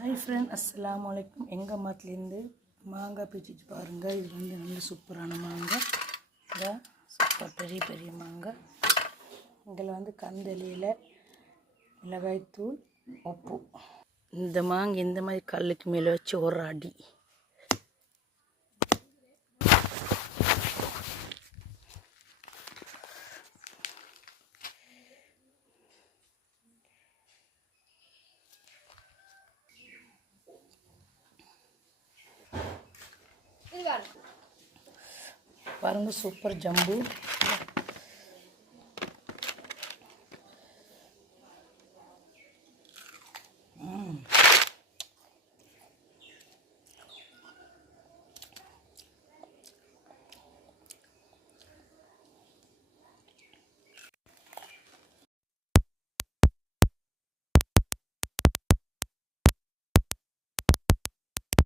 Hi friend அஸ்லாம் வலைக்கும் எங்கள் மரத்துலேருந்து மாங்காய் பிச்சுட்டு பாருங்கள் இது வந்து நல்ல சூப்பரான மாங்காய் இந்த சூப்பர் பெரிய பெரிய மாங்காய் இதில் வந்து கந்தளியில் மிளகாய்த்தூள் உப்பு. இந்த மாங்காய் இந்த மாதிரி கல்லுக்கு மேலே வச்சு ஒரு அடி. பாருங்கள் சூப்பர் ஜம்பு